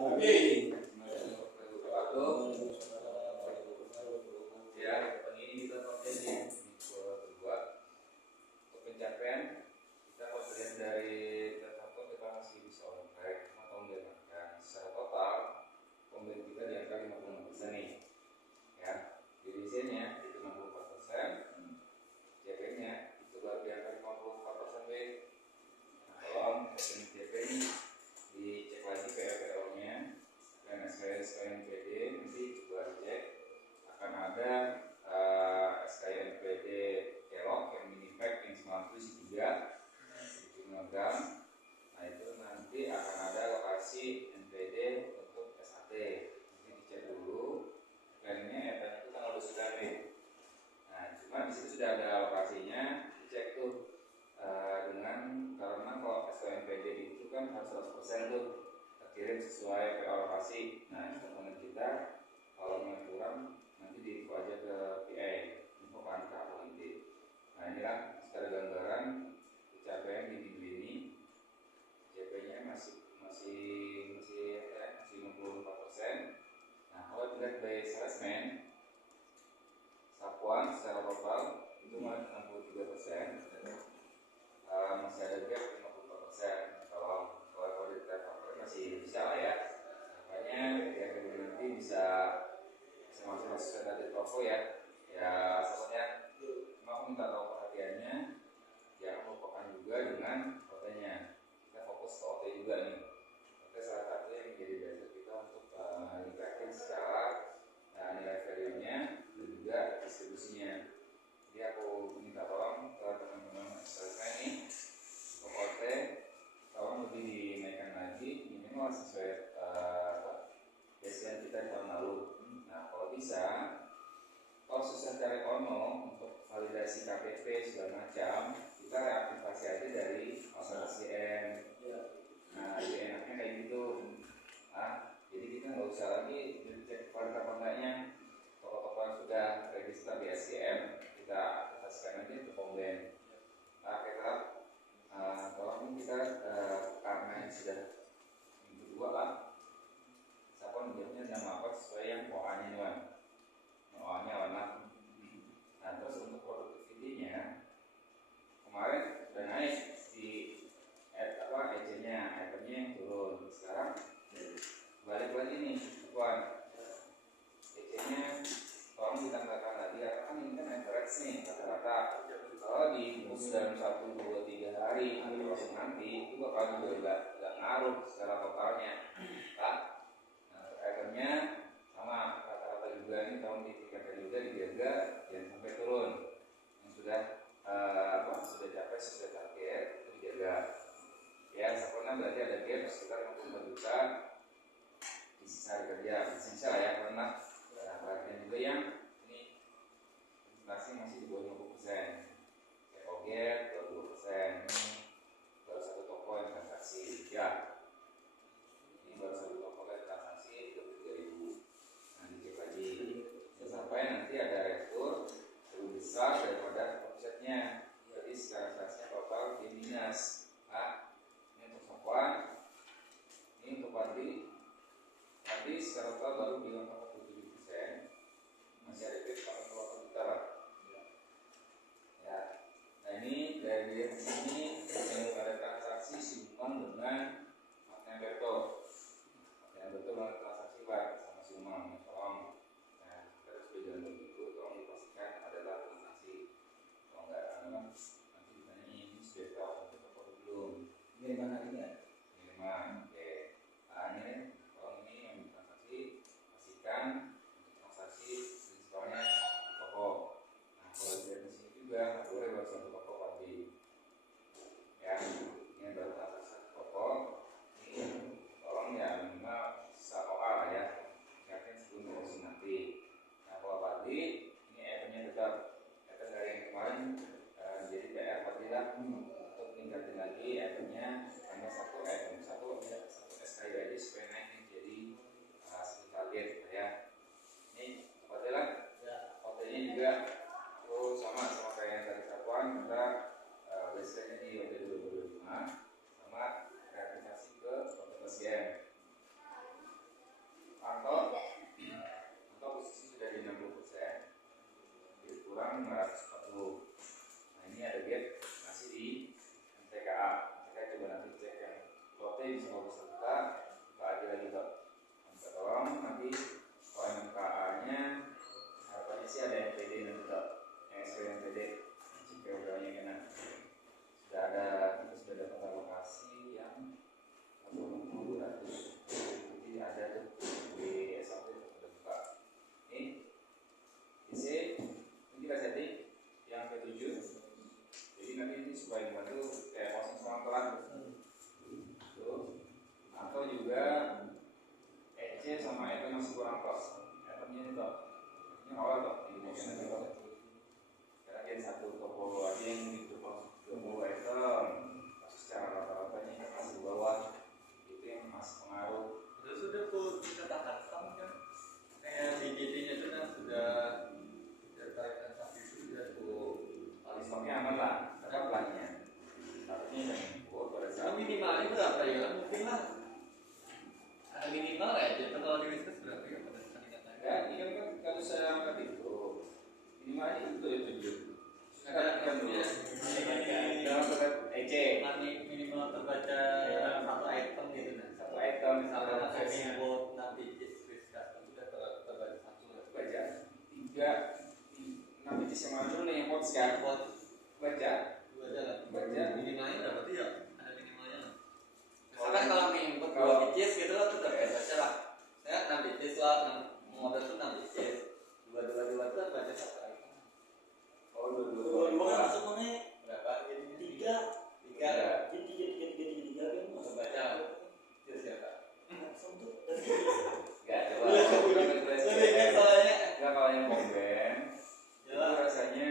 Amin. Ya, ini kita kontennya kedua untuk pencapaian kita lihat dari data kita masih bisa on track atau menjalankan secara total pembeli kita di angka 56% nih ya, di desainnya itu 64%, CP-nya itu baru di angka 54% B. Nah, tolong CP ini dicek lagi PLPO-nya dan SKNPD nanti coba cek akan ada SKNPD Kelok yang mini pack yang 93 kg. Nah itu nanti akan ada lokasi NPD untuk SAT. Nanti dicek dulu. Plannya itu tanggal 29 nih. Nah cuma di situ sudah ada lokasinya. Dicek tuh dengan karena kalau SKNPD itu kan harus 100% tuh terkirim sesuai PO lokasi. Nah teman kita kalau yang kurang nanti diinfo aja ke PA info pangkat nanti. Nah ini kan secara gambaran pencapaian di minggu ini CP-nya masih 54%. Nah kalau dilihat dari salesman Sapuan secara total itu masih 63%, masih ada gap 54%. Kalau dilihat masih bisa lah ya. Makanya ya nanti bisa masuk dari toko ya. Ya sebenarnya cuma aku minta tahu perhatiannya, jangan lupakan juga dengan OT-nya. Kita fokus ke OT juga nih. OT salah satu yang menjadi dasar kita untuk meningkatkan secara nilai value-nya dan juga distribusinya. Jadi aku minta tolong ke teman-teman saya ini untuk OT tolong lebih dinaikkan lagi minimal sesuai baseline kita di tahun lalu. Nah kalau bisa, kalau susah cari ono untuk validasi KTP segala macam, kita reaktivasi aja dari SDM. Nah, jadi enaknya kayak gitu. Nah, jadi kita nggak usah lagi cek valid apa enggaknya. Toko-toko yang sudah register di SDM, kita aktifasikan aja ke Komben. Nah, kita tolong kita karena ini sudah minggu 2 lah. Siapa menjawabnya nama apa sesuai yang OA-nya nih, OA-nya warna. Nah terus untuk produktivitinya kemarin udah naik di EJ-nya, itemnya yang turun. Sekarang balik lagi nih bukan EJ-nya tolong ditambahkan lagi karena kan ini kan average nih rata-rata. Kalau dibungkus dalam 1, 2, 3 hari langsung nanti itu bakal juga nggak ngaruh secara totalnya kan. Itemnya sama rata-rata juga ini tahun ditingkatkan juga dijaga jangan sampai turun. Yang sudah sudah capai sesuai target itu dijaga. Ya sempurna berarti ada gap sekitar 64 juta di sisa hari kerja. Esensial ya karena perhatian juga yang ini inflasi masih di bawah 50%. Gap 20%. Ini baru satu toko yang transaksi ya. Ini baru satu toko yang transaksi 23.000. Nanti cek lagi sampai nanti ada retur lebih besar daripada omsetnya. Jadi sekarang transaksinya total di minus. Nah, ini untuk Sapuan, ini untuk Padi. Padi secara total baru di 47%. Masih ada gap 40 juta lah. Ya. Nah ini dari sini yang ada transaksi simpan dengan Mas Berto. Yang betul dengan transaksi baik sama si Umang, tolong. Nah, terus berjalan begitu, tolong dipastikan adalah transaksi. Kalau enggak, nanti ditanya ini sudah tahu atau belum. Ini mana ini ya? Ini mana? Oke. Nah, ini tolong ini yang transaksi pastikan misalnya saya sebut 6 biji kristal itu sudah terbaca satu baca 6 biji yang mana dulu nih yang quotes kan baca minimalnya berarti ya ada minimalnya. Misalkan kalau input 2 biji gitu lah sudah baca lah. Saya 6 biji lah, modal itu 6 biji. 2 itu baca satu kali. Oh 2 masuk mana? Berapa? 3 kan masuk baca. Itu siapa? Gak coba soalnya nggak kalau yang bomben itu rasanya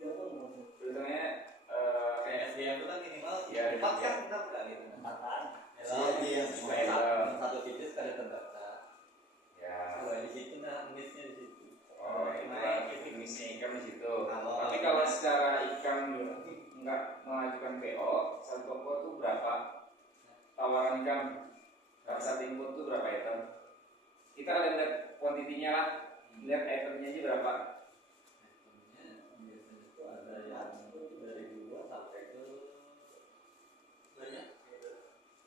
beruntungnya kayak SDM itu kan minimal ya 4 kan kita bukan gitu 4 kan satu biji sekali terbaca ya kalau di situ nulisnya di situ jenisnya income di situ. Tapi kalau secara income nggak mengajukan PO satu toko tuh berapa tawaran income pada saat input tuh berapa item? Kita lihat kuantitinya lah, lihat itemnya aja berapa. Itemnya biasanya itu ada yang dari 2 sampai ke banyak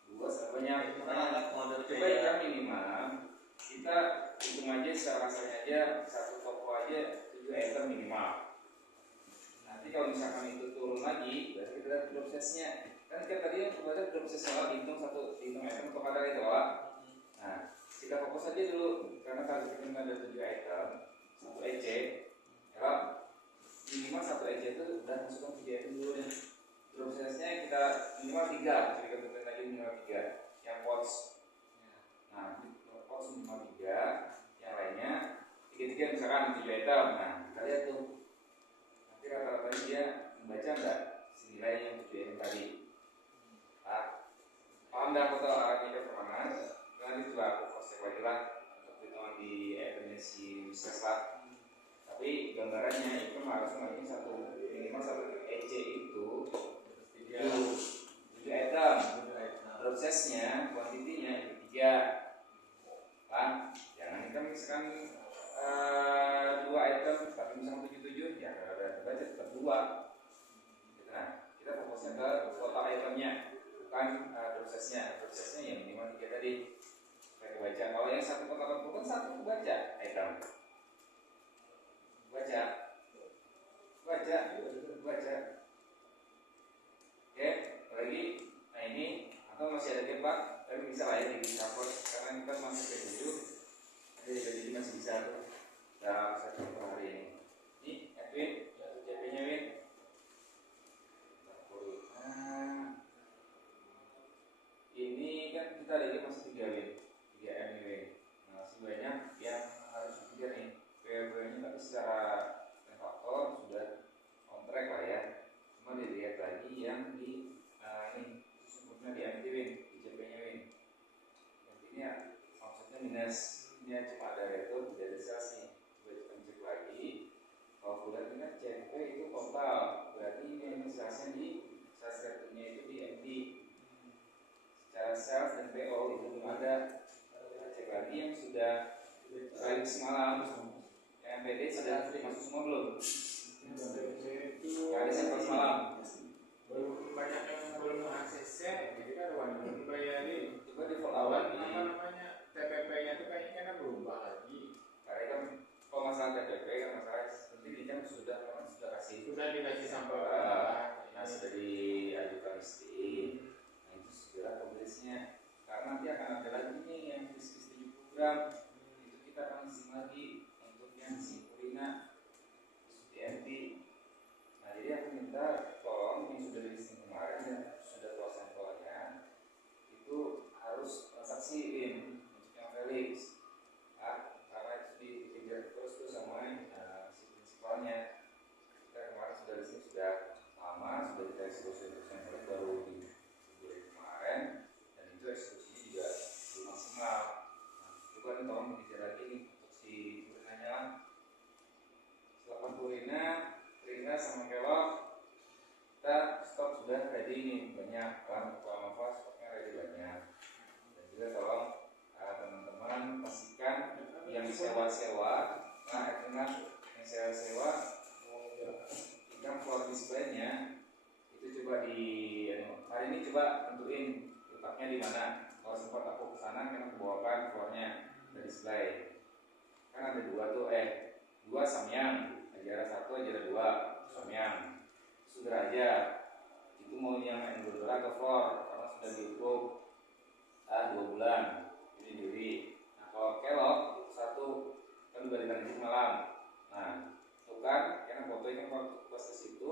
2 sampai banyak. Coba income minimal kita hitung aja secara kasarnya aja satu toko aja 7 item minimal. Nanti kalau misalkan itu turun lagi, berarti kita lihat prosesnya. Kan kita tadi yang kita prosesnya dihitung item untuk kadar itu lah. Nah, kita fokus aja dulu karena target kita ada 7 item, 1 EC. Ya, minimal 1 EC itu udah masukkan 3 item dulu deh. Prosesnya kita minimal 3, jadi kita tentuin lagi minimal 3 yang quotes. Nah, quotes minimal 3, yang lainnya 3 misalkan 7 item. Nah, kita lihat tuh nanti rata-ratanya dia membaca nggak senilai yang 7 item tadi. Nah, paham dah aku tahu arahnya ke kemana. Nanti coba aku cross check lagi lah untuk perhitungan di itemnya si Wisres lah. Tapi gambarannya itu harus minimal 1 EC itu 7 item. Prosesnya, kuantitinya itu 3. Kan? Jangan kan misalkan 2 item tapi misalkan 77 ya kalau ada terbaca tetap 2. Nah, kita fokusnya ke total itemnya bukan prosesnya yang minimal 3 tadi. Saya baca kalau yang 1 kotak bukan 1 baca item baca oke lagi. Nah ini atau masih ada gap Pak, tapi bisa lah ya di support karena kita masih P7 jadi masih bisa tuh dalam satu hari ini. Ini Edwin JP nya Win. Nah ini kan kita ada masih 3 Win, 3 M Win. Nah masih banyak yang harus dipikir nih PW-nya, tapi secara faktor sudah on track lah ya. Cuma dilihat lagi yang di ini sebutnya di MT Win, di JP-nya Win. Intinya maksudnya minusnya cuma ada itu, tidak ada sales nih. Coba kita cek lagi. Kalau udah ingat JP itu total, berarti ini salesnya di sales kartunya itu di MT. Secara sales dan PO itu belum ada. Kita cek lagi yang sudah kali semalam. MPD sudah masuk semua belum? Nggak ada sampel semalam. Belum banyak yang belum aksesnya, jadi kan belum bayarin. Coba di follow lagi. Apa namanya TPP-nya itu kayaknya kan berubah lagi. Karena kan kalau masalah TPP kan masalah penting kan sudah dikasih sampel. Nah sudah diajukan listing. Nah itu segera progresnya. Karena nanti akan ada lagi nih yang bisnis 70 gram. Itu kita akan isi lagi. Sempurna DMT. Nah jadi aku minta tolong yang sudah listing kemarin dan sudah keluar sampelnya itu harus transaksiin untuk yang Felix. Karena itu dikejar terus tuh sama si prinsipalnya. Kita kemarin sudah listing sudah lama, sudah kita eksekusi untuk sampelnya baru di bulan kemarin dan itu eksekusinya juga belum maksimal. Nah coba nih tolong dikejar lagi nih untuk si selapan Purina, Rina sama Kelok. Kita stok sudah ready nih banyak kan, Nova stoknya ready banyak. Dan juga tolong teman-teman pastikan yang sewa-sewa, yang sewa-sewa income for display-nya itu coba di hari ini coba tentuin letaknya di mana. Kalau sempat aku kesana kita display. Kan ada dua tuh, dua samyang, ajaran satu, ajaran dua, samyang. Sudrajat itu mau yang N22 atau for, karena sudah diukur 2 bulan, jadi diri. Nah kalau kelok itu satu, kan dibalikan aja semalam. Nah itu kan, karena foto ini kan pas ke situ,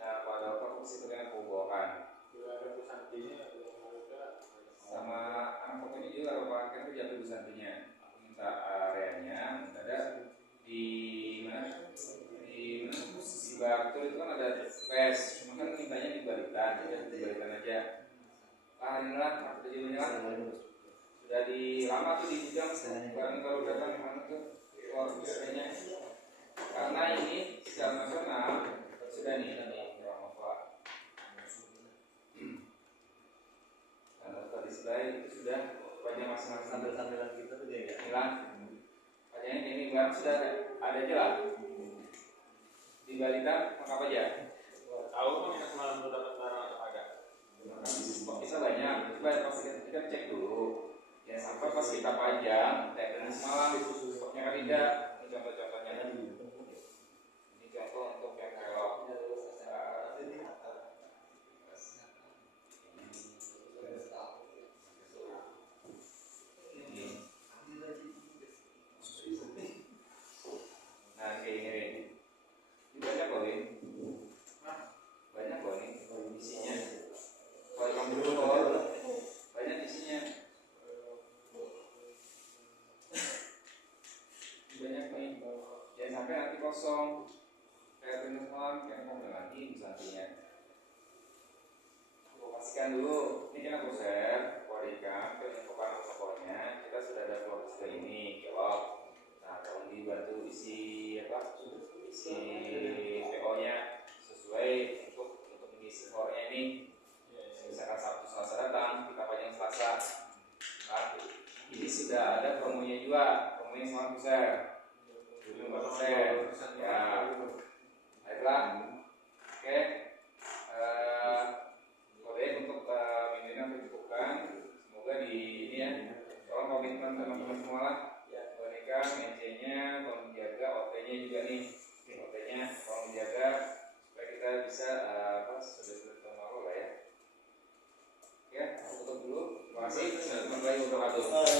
ya pada waktu ke situ kan aku bawakan. Ada pesantinya Sama anak fotonya juga, Bapak kan itu jatuh pesantinya. Aku minta areanya, minta ada di mana? Di Batu itu kan ada space, cuma kan mintanya dibalikan, jadi dibalikan aja. Inilah aku tujuannya lah. Sudah di lama tuh di gudang, sekarang kalau datang mana tuh keluar biasanya. Karena ini secara nasional sudah nih orang apa. Karena sudah display itu sudah banyak masing-masing sambil-sambilan kita tuh dia nggak hilang. Hanya ini barang sudah ada aja lah. Dibalikan apa aja? tahu kan yang semalam lu dapat barang atau agak? Bisa banyak, coba pasti kita cek dulu. Ya sampai pas kita pajang, tagline semalam stoknya kan tidak. Ini contoh-contohnya. Ini contoh untuk yang kelok. Nah kayak ini. Ini banyak loh ini. Banyak loh ini isinya. Kalau kamu dulu banyak isinya. Banyak nih. Jangan sampai nanti kosong. Kayak teman-teman, kayak mau lagi misalnya. Aku pastikan dulu. Ini kan aku share, recap, kemudian pokoknya kita sudah ada flow display ini, kelok. Nah, kalau dibantu isi apa? Isi PO-nya sesuai untuk mengisi core-nya ini. Misalkan Sabtu Selasa datang, kita pajang Selasa. Nah, ini sudah ada promonya juga, promonya semalam share. 25%. Ya, baiklah. Oke. Kode untuk minggu ini aku cukupkan. Semoga di ini ya. Tolong komitmen teman-teman semua lah. Boneka, MC-nya, tolong dijaga, OT-nya juga nih. OT-nya tolong dijaga supaya kita bisa sudah tahun lalu lah ya. Oke, tutup dulu. Terima kasih. Assalamualaikum warahmatullahi wabarakatuh.